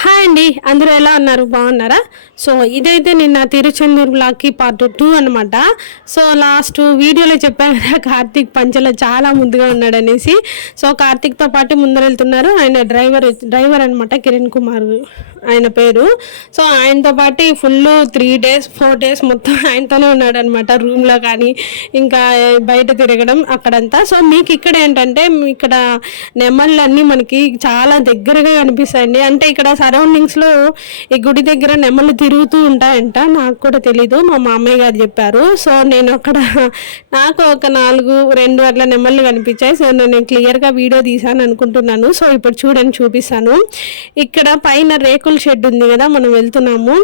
Hi అండి, అందరూ ఎలా ఉన్నారు? బాగున్నారా? సో ఇదైతే నిన్న తిరుచెందూరు బ్లాగ్కి పార్ట్ 2 అనమాట. సో లాస్ట్ వీడియోలో చెప్పాను కదా, కార్తీక్ పంచలో చాలా ముద్దుగా ఉన్నాడు అనేసి. సో కార్తీక్తో పాటు ముందర వెళ్తున్నారు ఆయన డ్రైవర్ అనమాట, కిరణ్ కుమార్ ఆయన పేరు. సో ఆయనతో పాటు ఫుల్ 3 days 4 days మొత్తం ఆయనతోనే ఉన్నాడు అనమాట, రూమ్లో కానీ ఇంకా బయట తిరగడం అక్కడంతా. సో మీకు ఇక్కడ ఏంటంటే, ఇక్కడ నెమళ్ళన్నీ మనకి చాలా దగ్గరగా కనిపిస్తాయండి. అంటే ఇక్కడ సరౌండింగ్స్లో ఈ గుడి దగ్గర నెమళ్ళు తిరుగుతూ ఉంటాయంట, నాకు కూడా తెలీదు, మా మామయ్య గారు చెప్పారు. సో నేను అక్కడ నాకు ఒక 2 అట్లా నెమళ్ళు కనిపించాయి. సో నేను క్లియర్గా వీడియో తీసాను అనుకుంటున్నాను. సో ఇప్పుడు చూడండి, చూపిస్తాను. ఇక్కడ పైన రేకుల షెడ్ ఉంది కదా, మనం వెళ్తున్నాము,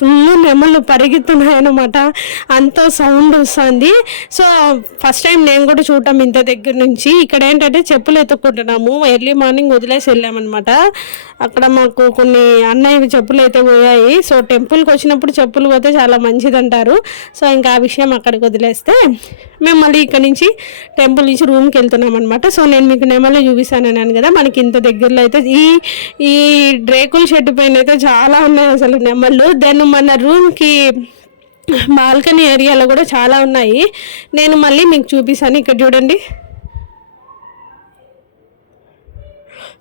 ఫుల్ నెమళ్ళు పరిగెత్తున్నాయన్నమాట, అంత సౌండ్ వస్తుంది. సో ఫస్ట్ టైం నేను కూడా చూడటం ఇంత దగ్గర నుంచి. ఇక్కడ ఏంటంటే చెప్పులు ఎత్తుక్కుంటున్నాము, ఎర్లీ మార్నింగ్ వదిలేసి వెళ్ళామన్నమాట. అక్కడ మాకు కొన్ని అన్నయ్య చెప్పులు అయితే పోయాయి. సో టెంపుల్కి వచ్చినప్పుడు చెప్పులు పోతే చాలా మంచిది అంటారు. సో ఇంకా ఆ విషయం అక్కడికి వదిలేస్తే మేము మళ్ళీ ఇక్కడ నుంచి టెంపుల్ నుంచి రూమ్కి వెళ్తున్నాం అనమాట. సో నేను మీకు నెమళ్ళు చూపిస్తాను అన్నాను కదా, మనకి ఇంత దగ్గరలో అయితే ఈ రేకుల షెడ్ పైన అయితే చాలా ఉన్నాయి అసలు నెమళ్ళు. దెన్ మన రూమ్కి బాల్కనీ ఏరియాలో కూడా చాలా ఉన్నాయి, నేను మళ్ళీ మీకు చూపిస్తాను. ఇక్కడ చూడండి,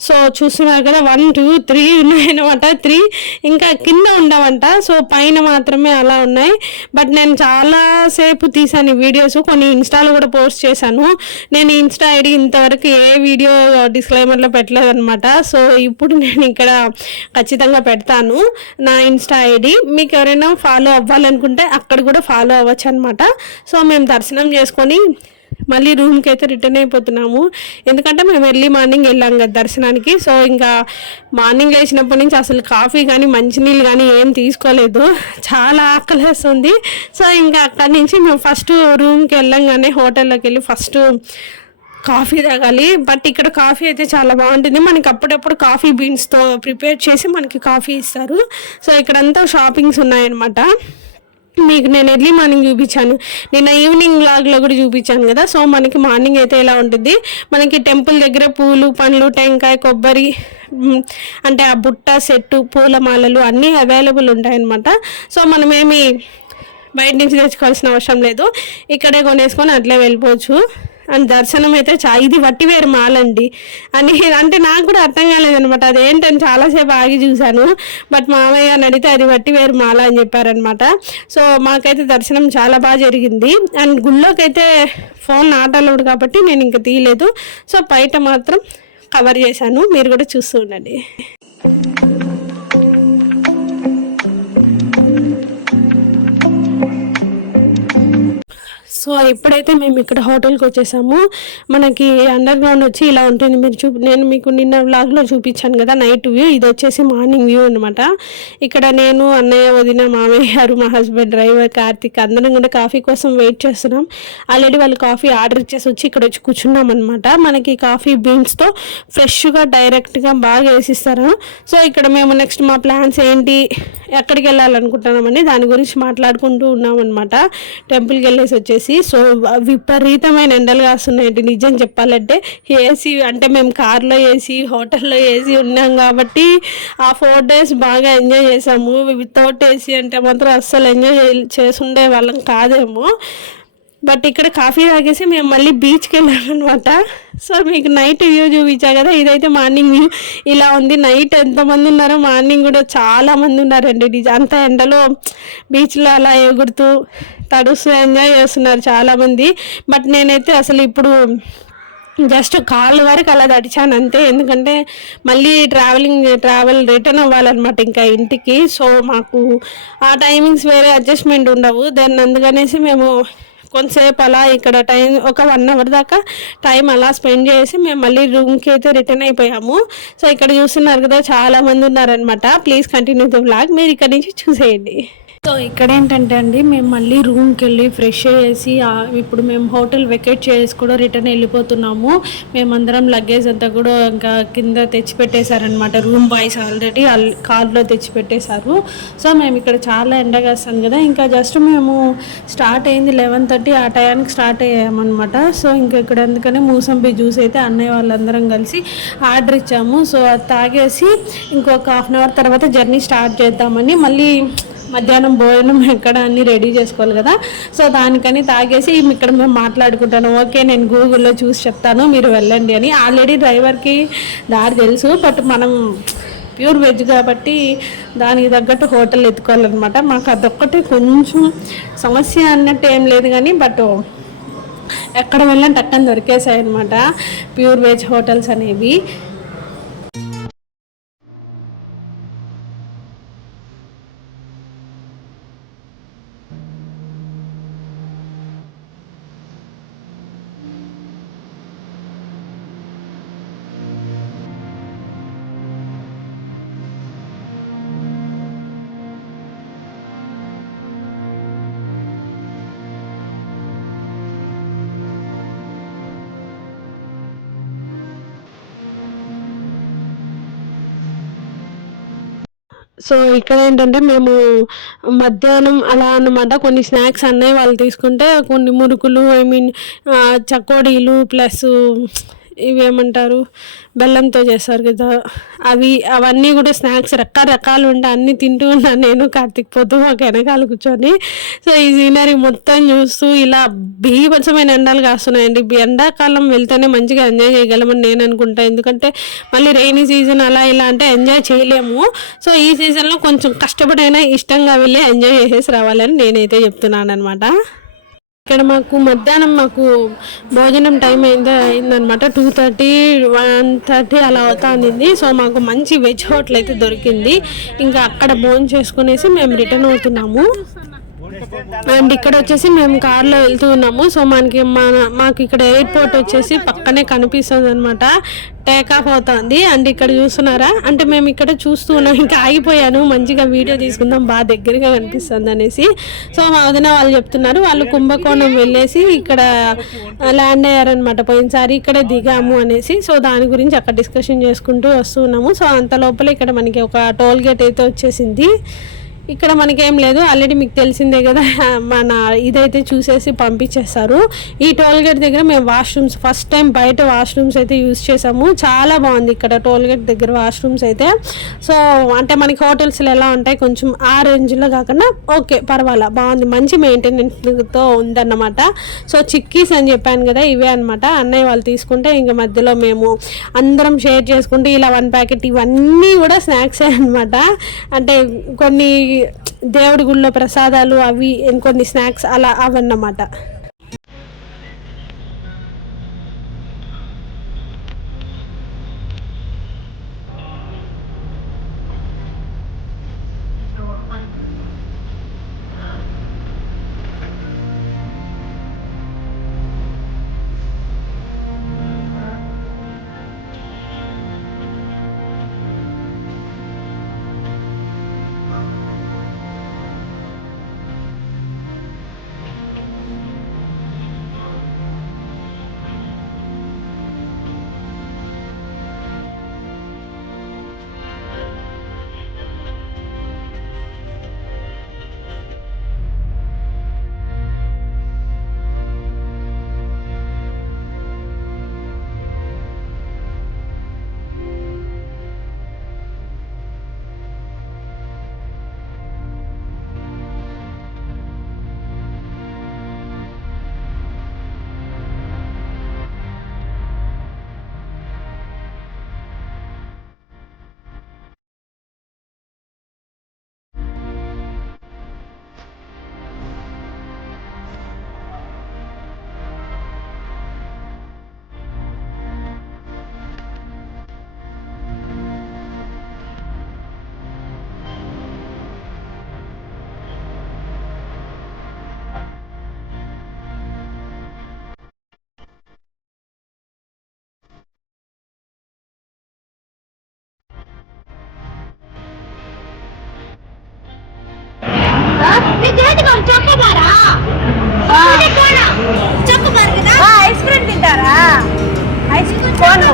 సో చూస్తున్నారు కదా, 1 2 3 ఉన్నాయన్నమాట. 3 ఇంకా కింద ఉండవంట, సో పైన మాత్రమే అలా ఉన్నాయి. బట్ నేను చాలాసేపు తీసాను ఈ వీడియోస్, కొన్ని ఇన్స్టాలో కూడా పోస్ట్ చేశాను. నేను ఇన్స్టా ఐడి ఇంతవరకు ఏ వీడియో డిస్క్లైమర్లో పెట్టలేదన్నమాట. సో ఇప్పుడు నేను ఇక్కడ ఖచ్చితంగా పెడతాను నా ఇన్స్టా ఐడి. మీకు ఎవరైనా ఫాలో అవ్వాలనుకుంటే అక్కడ కూడా ఫాలో అవ్వచ్చు అనమాట. సో మేము దర్శనం చేసుకొని మళ్ళీ రూమ్కి అయితే రిటర్న్ అయిపోతున్నాము, ఎందుకంటే మేము ఎర్లీ మార్నింగ్ వెళ్ళాం కదా దర్శనానికి. సో ఇంకా మార్నింగ్ లేచినప్పటి నుంచి అసలు కాఫీ కానీ మంచినీళ్ళు కానీ ఏం తీసుకోలేదు, చాలా ఆకలేస్తుంది. సో ఇంకా అక్కడి నుంచి మేము ఫస్ట్ రూమ్కి వెళ్ళంగానే హోటల్లోకి వెళ్ళి ఫస్ట్ కాఫీ తాగాలి. బట్ ఇక్కడ కాఫీ అయితే చాలా బాగుంటుంది, మనకి అప్పుడప్పుడు కాఫీ బీన్స్తో ప్రిపేర్ చేసి మనకి కాఫీ ఇస్తారు. సో ఇక్కడంతా షాపింగ్స్ ఉన్నాయన్నమాట. మీకు నేను ఎర్లీ మార్నింగ్ చూపించాను, నిన్న ఈవినింగ్ వ్లాగ్లో కూడా చూపించాను కదా. సో మనకి మార్నింగ్ అయితే ఎలా ఉంటుంది, మనకి టెంపుల్ దగ్గర పూలు, పండ్లు, టెంకాయ, కొబ్బరి, అంటే ఆ బుట్ట సెట్టు, పూలమాలలు అన్నీ అవైలబుల్ ఉంటాయన్నమాట. సో మనమేమి బయట నుంచి తెచ్చుకోవాల్సిన అవసరం లేదు, ఇక్కడే కొనేసుకొని అట్లే వెళ్ళిపోవచ్చు. అండ్ దర్శనం అయితే ఇది వట్టివేరు మాలండి అని అంటే నాకు కూడా అర్థం కాలేదనమాట, అదేంటని చాలాసేపు ఆగి చూశాను. బట్ మామయ్య అని అడిగితే అది వట్టివేరు మాల అని చెప్పారనమాట. సో మాకైతే దర్శనం చాలా బాగా జరిగింది. అండ్ గుళ్ళోకి అయితే ఫోన్ నాట్ అలౌడ్ కాబట్టి నేను ఇంకా తీయలేదు. సో బయట మాత్రం కవర్ చేశాను, మీరు కూడా చూస్తూ ఉండండి. సో ఇప్పుడైతే మేము ఇక్కడ హోటల్కి వచ్చేసాము. మనకి అండర్ గ్రౌండ్ వచ్చి ఇలా ఉంటుంది, నేను మీకు నిన్న వ్లాగ్లో చూపించాను కదా నైట్ వ్యూ, ఇది వచ్చేసి మార్నింగ్ వ్యూ అనమాట. ఇక్కడ నేను, అన్నయ్య, వదిన, మామయ్య గారు, మా హస్బెండ్, డ్రైవర్ కార్తిక్ అందరం కూడా కాఫీ కోసం వెయిట్ చేస్తున్నాం. ఆల్రెడీ వాళ్ళు కాఫీ ఆర్డర్ ఇచ్చేసి వచ్చి ఇక్కడ వచ్చి కూర్చున్నాం అనమాట. మనకి కాఫీ బీన్స్తో ఫ్రెష్గా డైరెక్ట్గా బాగా వేసిస్తారు. సో ఇక్కడ మేము నెక్స్ట్ మా ప్లాన్స్ ఏంటి, ఎక్కడికి వెళ్ళాలనుకుంటున్నామని దాని గురించి మాట్లాడుకుంటూ ఉన్నాం అనమాట. టెంపుల్కి వెళ్ళేసి వచ్చేసి సో విపరీతమైన ఎండలు కాస్తున్నాయండి నిజం చెప్పాలంటే. ఏసీ అంటే మేము కార్లో ఏసీ, హోటల్లో ఏసీ ఉన్నాం కాబట్టి ఆ 4 days బాగా ఎంజాయ్ చేసాము. వితౌట్ ఏసీ అంటే మాత్రం అస్సలు ఎంజాయ్ చేసుండే వాళ్ళం కాదేమో. బట్ ఇక్కడ కాఫీ తాగేసి మేము మళ్ళీ బీచ్కి వెళ్ళామన్నమాట. సో మీకు నైట్ వ్యూ చూపించా కదా, ఇదైతే మార్నింగ్ వ్యూ ఇలా ఉంది. నైట్ ఎంతమంది ఉన్నారో, మార్నింగ్ కూడా చాలామంది ఉన్నారండి. అంత ఎండలో బీచ్లో అలా ఎగురుతూ తడుస్తూ ఎంజాయ్ చేస్తున్నారు చాలామంది. బట్ నేనైతే అసలు ఇప్పుడు జస్ట్ కాళ్ళు వరకు అలా తడిచాను అంతే, ఎందుకంటే మళ్ళీ ట్రావెల్ రిటర్న్ అవ్వాలన్నమాట ఇంకా ఇంటికి. సో మాకు ఆ టైమింగ్స్ వేరే అడ్జస్ట్మెంట్ ఉండవు. దాన్ని అందుకనేసి మేము కొంతసేపు అలా ఇక్కడ ఒక 1 hour దాకా టైం అలా స్పెండ్ చేసి మేము మళ్ళీ రూమ్కి అయితే రిటర్న్ అయిపోయాము. సో ఇక్కడ చూస్తున్నారు కదా, చాలామంది ఉన్నారనమాట. ప్లీజ్ కంటిన్యూ ద వ్లాగ్, మీరు ఇక్కడ నుంచి చూసేయండి. సో ఇక్కడేంటంటే అండి మేము మళ్ళీ రూమ్కి వెళ్ళి ఫ్రెష్ అయ్యేసి ఇప్పుడు మేము హోటల్ వెకేట్ చేసి కూడా రిటర్న్ వెళ్ళిపోతున్నాము. మేమందరం లగేజ్ అంతా కూడా ఇంకా కింద తెచ్చిపెట్టేశారనమాట. రూమ్ బాయ్స్ ఆల్రెడీ కార్లో తెచ్చిపెట్టేశారు. సో మేము ఇక్కడ చాలా ఎండగా వస్తాం కదా, ఇంకా జస్ట్ మేము స్టార్ట్ అయింది 11:30 ఆ టయానికి స్టార్ట్ అయ్యామన్నమాట. సో ఇంకా ఇక్కడ అందుకనే మూసంబి జ్యూస్ అయితే అన్నయ్య వాళ్ళందరం కలిసి ఆర్డర్ ఇచ్చాము. సో అది తాగేసి ఇంకొక హాఫ్ అన్ అవర్ తర్వాత జర్నీ స్టార్ట్ చేద్దామని, మళ్ళీ మధ్యాహ్నం భోజనం ఎక్కడ అన్నీ రెడీ చేసుకోవాలి కదా, సో దానికని తాగేసి ఇక్కడ మేము మాట్లాడుకుంటాను. ఓకే నేను గూగుల్లో చూసి చెప్తాను మీరు వెళ్ళండి అని. ఆల్రెడీ డ్రైవర్కి దారి తెలుసు, బట్ మనం ప్యూర్ వెజ్ కాబట్టి దానికి తగ్గట్టు హోటల్ ఎత్తుకోవాలన్నమాట. మాకు అదొక్కటి కొంచెం సమస్య అన్నట్టు ఏం లేదు కానీ, బట్ ఎక్కడ వెళ్ళంటే అక్కడ దొరికేసాయి అనమాట ప్యూర్ వెజ్ హోటల్స్ అనేవి. సో ఇక్కడ ఏంటంటే మేము మధ్యాహ్నం అలా అన్నమాట కొన్ని స్నాక్స్ అన్నయ్య వాళ్ళు తీసుకుంటే, కొన్ని మురుకులు చకోడీలు ప్లస్ ఇవేమంటారు బెల్లంతో చేస్తారు కదా, అవన్నీ కూడా స్నాక్స్ రకరకాలు ఉంటాయి. అన్నీ తింటూ ఉన్నాను నేను, కార్తీక్ పోతూ ఒక వెనకాల కూర్చొని. సో ఈ సీనరీ మొత్తం చూస్తూ ఇలా బీభత్సమైన ఎండలు కాస్తున్నాయండి. ఎండాకాలం వెళ్తేనే మంచిగా ఎంజాయ్ చేయగలమని నేను అనుకుంటాను, ఎందుకంటే మళ్ళీ రైనీ సీజన్ అలా ఇలా అంటే ఎంజాయ్ చేయలేము. సో ఈ సీజన్లో కొంచెం కష్టపడైనా ఇష్టంగా వెళ్ళి ఎంజాయ్ చేసేసి రావాలని నేనైతే చెప్తున్నాను అనమాట. ఇక్కడ మధ్యాహ్నం భోజనం టైం అయిందనమాట. 2:30 1:30 అలా అవుతా ఉంది. సో మాకు మంచి వెజ్ హోటల్ అయితే దొరికింది. ఇంకా అక్కడ భోజనం చేసుకునేసి మేము రిటర్న్ అవుతున్నాము. అండ్ ఇక్కడ వచ్చేసి మేము కార్లో వెళ్తూ ఉన్నాము. సో మాకు ఇక్కడ ఎయిర్పోర్ట్ వచ్చేసి పక్కనే కనిపిస్తుంది అనమాట, టేక్ ఆఫ్ అవుతుంది. అండ్ ఇక్కడ చూస్తున్నారా, అంటే మేము ఇక్కడ చూస్తూ ఉన్నాం, ఇంకా ఆగిపోయాను మంచిగా వీడియో తీసుకుందాం బాగా దగ్గరగా కనిపిస్తుంది అనేసి. సో మా వదిన వాళ్ళు చెప్తున్నారు, వాళ్ళు కుంభకోణం వెళ్ళేసి ఇక్కడ ల్యాండ్ అయ్యారనమాట పోయినసారి, ఇక్కడే దిగాము అనేసి. సో దాని గురించి అక్కడ డిస్కషన్ చేసుకుంటూ వస్తూ ఉన్నాము. సో అంత లోపల ఇక్కడ మనకి ఒక టోల్ గేట్ అయితే వచ్చేసింది. ఇక్కడ మనకేం లేదు, ఆల్రెడీ మీకు తెలిసిందే కదా, మన ఇదైతే చూసేసి పంపించేస్తారు. ఈ టోల్గేట్ దగ్గర మేము వాష్రూమ్స్ ఫస్ట్ టైం బయట వాష్రూమ్స్ అయితే యూజ్ చేసాము. చాలా బాగుంది ఇక్కడ టోల్గేట్ దగ్గర వాష్రూమ్స్ అయితే. సో అంటే మనకి హోటల్స్లో ఎలా ఉంటాయి కొంచెం ఆ రేంజ్లో కాకుండా ఓకే పర్వాలా బాగుంది, మంచి మెయింటెనెన్స్తో ఉందన్నమాట. సో చిక్కీస్ అని చెప్పాను కదా, ఇవే అనమాట. అన్నయ్య వాళ్ళు తీసుకుంటే ఇంకా మధ్యలో మేము అందరం షేర్ చేసుకుంటే ఇలా 1 ప్యాకెట్ ఇవన్నీ కూడా స్నాక్సే అనమాట. అంటే కొన్ని దేవుడి గుళ్ళో ప్రసాదాలు అవి ఇంకొన్ని స్నాక్స్ అలా అవన్నమాట. ఐస్ క్రీమ్ తింటారా? ఐస్ క్రీమ్ కోను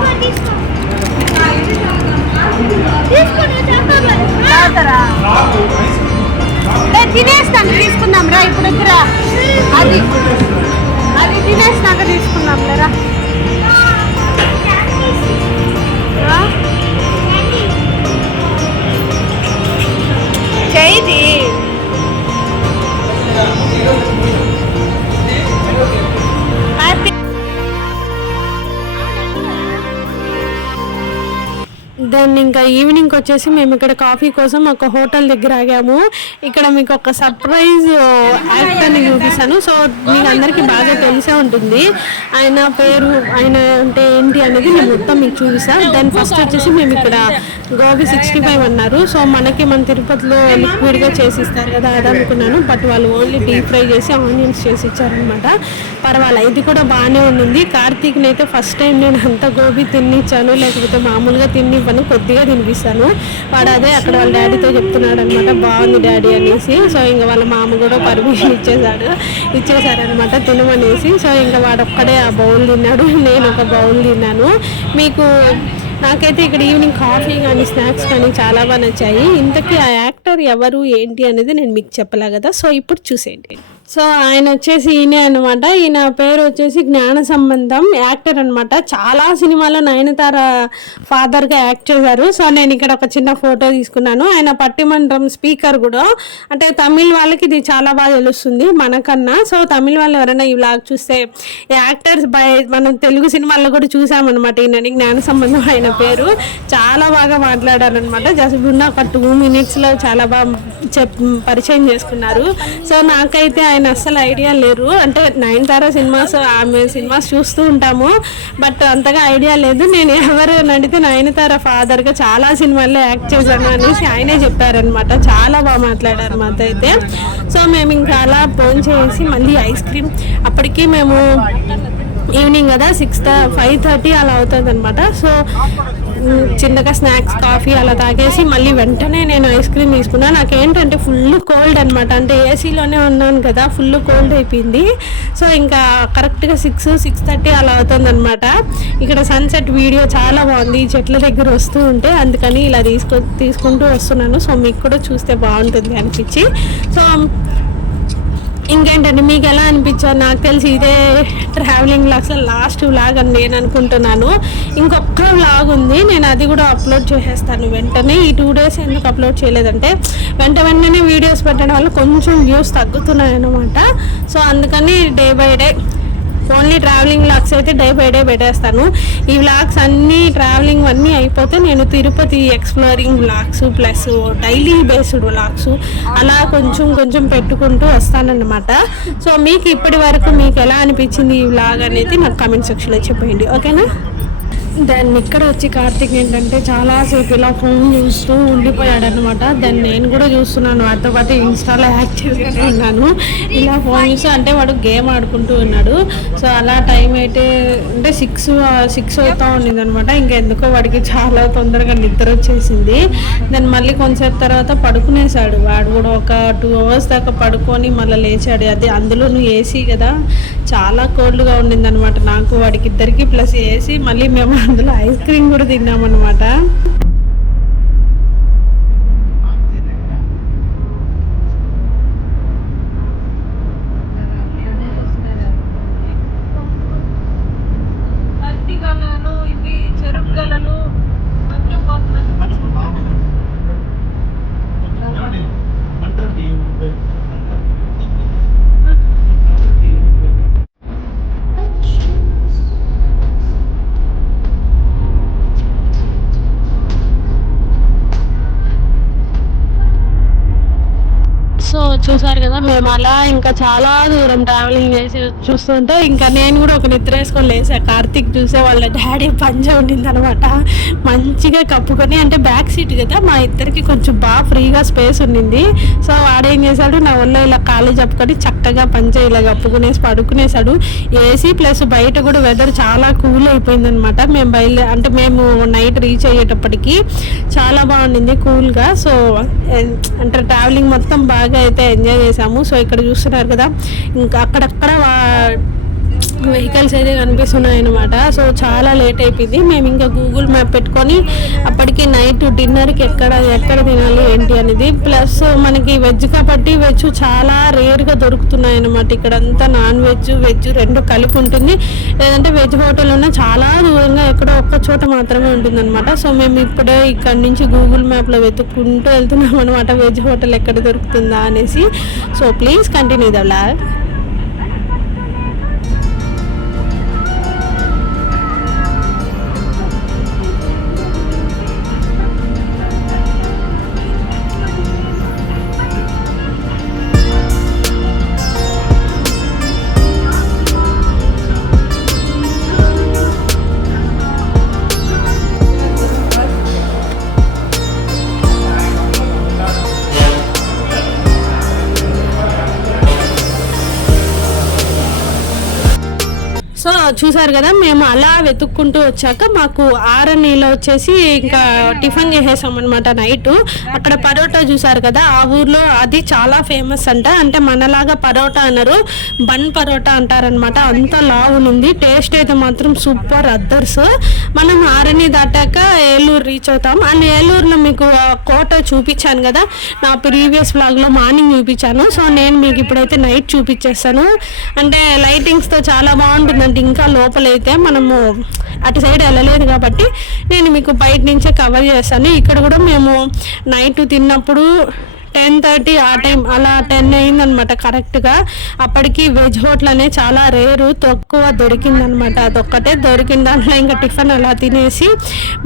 తినేస్తాను, తీసుకుందాం రా. ఇప్పుడు వద్దురా, అది అది తినేసినాక తీసుకుందాం లేరా. చేయి దెన్ ఇంకా ఈవినింగ్ వచ్చేసి మేము ఇక్కడ కాఫీ కోసం ఒక హోటల్ దగ్గర ఆగాము. ఇక్కడ మీకు ఒక సర్ప్రైజ్ యాక్టర్ని చూపిస్తాను. సో మీకు అందరికీ బాగా తెలిసే ఉంటుంది ఆయన పేరు, ఆయన అంటే ఏంటి అనేది నేను మొత్తం మీకు చూపిస్తాను. దెన్ ఫస్ట్ వచ్చేసి మేము ఇక్కడ గోబీ 65 అన్నారు. సో మనకి మన తిరుపతిలో లిక్విడ్గా చేసి ఇస్తారు కదా, అది అనుకున్నాను. బట్ వాళ్ళు ఓన్లీ డీప్ ఫ్రై చేసి ఆనియన్స్ చేసి ఇచ్చారనమాట. పర్వాలేదు, ఇది కూడా బాగానే ఉండింది. కార్తీక్ని అయితే ఫస్ట్ టైం నేను అంత గోబీ తినిచ్చాను, లేకపోతే మామూలుగా తినివ్వను, కొద్దిగా తినిపిస్తాను. వాడు అదే అక్కడ వాళ్ళ డాడీతో చెప్తున్నాడు అనమాట, బాగుంది డాడీ అనేసి. సో ఇంకా వాళ్ళ మామ కూడా పర్మిషన్ ఇచ్చేసారనమాట తినమనేసి. సో ఇంకా వాడు ఒక్కడే ఆ బౌల్ తిన్నాడు, నేను ఒక బౌల్ తిన్నాను. మీకు నాకైతే ఇక్కడ ఈవినింగ్ కాఫీ కానీ స్నాక్స్ కానీ చాలా బాగా నచ్చాయి. ఇంతకీ ఆ యాక్టర్ ఎవరు ఏంటి అనేది నేను మీకు చెప్పలే కదా, సో ఇప్పుడు చూసేయండి. సో ఆయన వచ్చేసి ఈయనే అనమాట. ఈయన పేరు వచ్చేసి జ్ఞాన సంబంధం, యాక్టర్ అనమాట. చాలా సినిమాలో నయనతార ఫాదర్గా యాక్ట్ చేశారు. సో నేను ఇక్కడ ఒక చిన్న ఫోటో తీసుకున్నాను. ఆయన పట్టిమండ్రం స్పీకర్ కూడా, అంటే తమిళ్ వాళ్ళకి ఇది చాలా బాగా తెలుస్తుంది మనకన్నా. సో తమిళ్ వాళ్ళు ఎవరైనా ఈ వ్లాగ్ చూస్తే యాక్టర్స్ మనం తెలుగు సినిమాల్లో కూడా చూసామన్నమాట. ఈయనని జ్ఞాన సంబంధం ఆయన పేరు. చాలా బాగా మాట్లాడారనమాట. జస్ట్ ఉన్న ఒక 2 minutesలో చాలా బాగా పరిచయం చేసుకున్నారు. సో నాకైతే ఆయన అస్సలు ఐడియా లేరు. అంటే నయనతార సినిమాస్, ఆమె సినిమాస్ చూస్తూ ఉంటాము, బట్ అంతగా ఐడియా లేదు. నేను ఎవరు అడిగితే నయనతార ఫాదర్గా చాలా సినిమాల్లో యాక్ట్ చేశాను అనేసి ఆయనే చెప్పారనమాట. చాలా బాగా మాట్లాడారు మాతో అయితే. సో మేము ఇంకా అలా ఫోన్ చేసి మళ్ళీ ఐస్ క్రీమ్, అప్పటికి మేము ఈవినింగ్ కదా 5:30 అలా అవుతుంది అనమాట. సో చిన్నగా స్నాక్స్ కాఫీ అలా తాగేసి మళ్ళీ వెంటనే నేను ఐస్ క్రీమ్ తీసుకున్నాను. నాకేంటంటే ఫుల్ కోల్డ్ అనమాట, అంటే ఏసీలోనే ఉన్నాను కదా, ఫుల్ కోల్డ్ అయిపోయింది. సో ఇంకా కరెక్ట్గా 6:30 అలా అవుతుంది అనమాట. ఇక్కడ సన్సెట్ వీడియో చాలా బాగుంది ఈ చెట్ల దగ్గర వస్తూ ఉంటే, అందుకని ఇలా తీసుకుంటూ వస్తున్నాను. సో మీకు కూడా చూస్తే బాగుంటుంది అనిపించి. సో ఇంకేంటంటే మీకు ఎలా అనిపించారు? నాకు తెలిసి ఇదే ట్రావెలింగ్ వ్లాగ్స్ లాస్ట్ వ్లాగ్ అని నేను అనుకుంటున్నాను. ఇంకొక వ్లాగ్ ఉంది, నేను అది కూడా అప్లోడ్ చేసేస్తాను వెంటనే. ఈ 2 days ఎందుకు అప్లోడ్ చేయలేదంటే వెంటనే వీడియోస్ పెట్టడం వల్ల కొంచెం వ్యూస్ తగ్గుతున్నాయి అన్నమాట. సో అందుకని day by day only travelling vlogs అయితే డే బై డే పెట్టేస్తాను. ఈ వ్లాగ్స్ అన్నీ ట్రావెలింగ్ అన్నీ అయిపోతే నేను Tirupati exploring vlogs plus daily based vlogs అలా కొంచెం పెట్టుకుంటూ వస్తానన్నమాట. సో మీకు ఇప్పటి వరకు మీకు ఎలా అనిపించింది ఈ వ్లాగ్ అనేది నాకు కామెంట్ సెక్షన్లో చెప్పండి, ఓకేనా? దెన్ ఇక్కడ వచ్చి కార్తీక్ ఏంటంటే చాలాసేపు ఇలా ఫోన్ చూస్తూ ఉండిపోయాడు అనమాట. దెన్ నేను కూడా చూస్తున్నాను, వాటితో పాటు ఇన్స్టాలో యాక్టివ్గానే ఉన్నాను. ఇలా ఫోన్ చూస్తూ, అంటే వాడు గేమ్ ఆడుకుంటూ ఉన్నాడు. సో అలా టైం అయితే అంటే 6 అవుతా ఉండింది అనమాట. ఇంకెందుకో వాడికి చాలా తొందరగా నిద్ర వచ్చేసింది. దెన్ మళ్ళీ కొంచెంసేపు తర్వాత పడుకునేసాడు. వాడు కూడా ఒక 2 hours దాకా పడుకొని మళ్ళీ లేచాడు. అది అందులోనూ ఏసీ కదా, చాలా కోల్డ్గా ఉండింది అనమాట నాకు వాడికి ఇద్దరికి, ప్లస్ ఏసీ. మళ్ళీ మేము అందులో ఐస్ క్రీమ్ కూడా తిన్నామన్నమాట. ఇవి చెరుకు గలలు చూసారు కదా, మేము అలా ఇంకా చాలా దూరం ట్రావెలింగ్ చేసి చూస్తుంటే ఇంకా నేను కూడా ఒక నిద్ర వేసుకొని లేసా. కార్తీక్ చూసే వాళ్ళ డాడీ పంజా ఉండింది అనమాట, మంచిగా కప్పుకొని, అంటే బ్యాక్ సీట్ కదా మా ఇద్దరికి కొంచెం బాగా ఫ్రీగా స్పేస్ ఉండింది. సో వాడేం చేశాడు, నా ఒళ్ళో ఇలా కాళ్ళు చెప్పుకొని చక్కగా పంజా ఇలా కప్పుకునేసి పడుకునేసాడు. ఏసీ ప్లస్ బయట కూడా వెదర్ చాలా కూల్ అయిపోయింది అనమాట. మేము నైట్ రీచ్ అయ్యేటప్పటికి చాలా బాగుండింది కూల్గా. సో అంటే ట్రావెలింగ్ మొత్తం బాగా అయితే ఎంజాయ్ చేసాము. సో ఇక్కడ చూస్తున్నారు కదా, ఇంకా అక్కడక్కడ వెహికల్స్ అయితే కనిపిస్తున్నాయి అనమాట. సో చాలా లేట్ అయిపోయింది. మేము ఇంకా గూగుల్ మ్యాప్ పెట్టుకొని అప్పటికి నైట్ డిన్నర్కి ఎక్కడ తినాలి ఏంటి అనేది. ప్లస్ మనకి వెజ్ కాబట్టి వెజ్ చాలా రేర్గా దొరుకుతున్నాయి అనమాట. ఇక్కడంతా నాన్ వెజ్ వెజ్ రెండు కలిపి ఉంటుంది. లేదంటే వెజ్ హోటల్ ఉన్న చాలా దూరంగా ఎక్కడో ఒక్క చోట మాత్రమే ఉంటుంది అనమాట. సో మేము ఇప్పుడే ఇక్కడ నుంచి గూగుల్ మ్యాప్లో వెతుక్కుంటూ వెళ్తున్నాం అనమాట, వెజ్ హోటల్ ఎక్కడ దొరుకుతుందా అనేసి. So please continue the vlog. So చూసారు కదా, మేము అలా వెతుక్కుంటూ వచ్చాక మాకు ఆరణిలో వచ్చేసి ఇంకా టిఫిన్ చేసేసాం అనమాట నైట్. అక్కడ పరోటా చూసారు కదా, ఆ ఊర్లో అది చాలా ఫేమస్ అంట. అంటే మనలాగా పరోటా అన్నారు, బన్ పరోటా అంటారనమాట. అంత లావు ఉంది, టేస్ట్ అయితే మాత్రం సూపర్ అద్దర్స్. మనం ఆరణి దాటాక ఏలూరు రీచ్ అవుతాం. అండ్ ఏలూరులో మీకు కోట చూపించాను కదా నా ప్రీవియస్ వ్లాగ్లో, మార్నింగ్ చూపించాను. సో నేను మీకు ఇప్పుడైతే నైట్ చూపించేస్తాను. అంటే లైటింగ్స్తో చాలా బాగుంటుందంటే, ఇంకా లోపలైతే మనము అటు సైడ్ వెళ్ళలేదు కాబట్టి నేను మీకు బయట నుంచే కవర్ చేస్తాను. ఇక్కడ కూడా మేము నైట్ తిన్నప్పుడు 10:30 ఆ టైం, అలా 10 అయిందనమాట కరెక్ట్గా. అప్పటికి వెజ్ హోటల్ అనేది చాలా రేరు, తక్కువ దొరికిందనమాట. అదొక్కటే దొరికిన దాంట్లో ఇంకా టిఫిన్ అలా తినేసి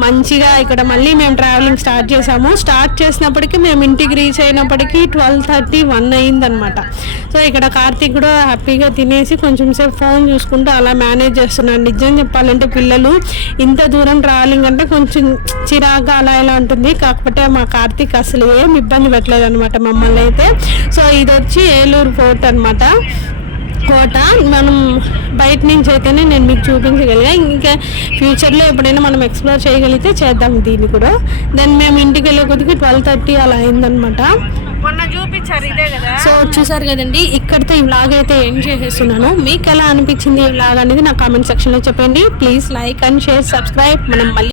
మంచిగా ఇక్కడ మళ్ళీ మేము ట్రావెలింగ్ స్టార్ట్ చేసాము. స్టార్ట్ చేసినప్పటికీ మేము ఇంటికి రీచ్ అయినప్పటికీ 12:30, 1 అయిందనమాట. సో ఇక్కడ కార్తీక్ కూడా హ్యాపీగా తినేసి కొంచెం సేపు ఫోన్ చూసుకుంటూ అలా మేనేజ్ చేస్తున్నాను. నిజం చెప్పాలంటే పిల్లలు ఇంత దూరం ట్రావెలింగ్ అంటే కొంచెం చిరాగా అలా ఇలా ఉంటుంది. కాకపోతే మా కార్తీక్ అసలు ఏం ఇబ్బంది పెట్టలేదు అనమాట మమ్మల్ని అయితే. సో ఇది వచ్చి ఏలూరు ఫోర్ట్ అనమాట, కోట. మనం బయట నుంచి అయితేనే నేను మీకు చూపించగలిగా. ఇంకా ఫ్యూచర్లో ఎప్పుడైనా మనం ఎక్స్ప్లోర్ చేయగలిగితే చేద్దాం దీన్ని కూడా. దెన్ మేము ఇంటికి వెళ్ళే కొద్దికి 12:30 అలా అయిందనమాట. మొన్న చూపించారు ఇదే కదా. సో చూసారు కదండి, ఇక్కడితో ఈ వ్లాగ్ అయితే ఎండ్ చేసేస్తున్నాను. మీకు ఎలా అనిపించింది ఈ వ్లాగ్ అనేది నా కామెంట్ సెక్షన్లో చెప్పండి. Please like and share, subscribe. మనం మళ్ళీ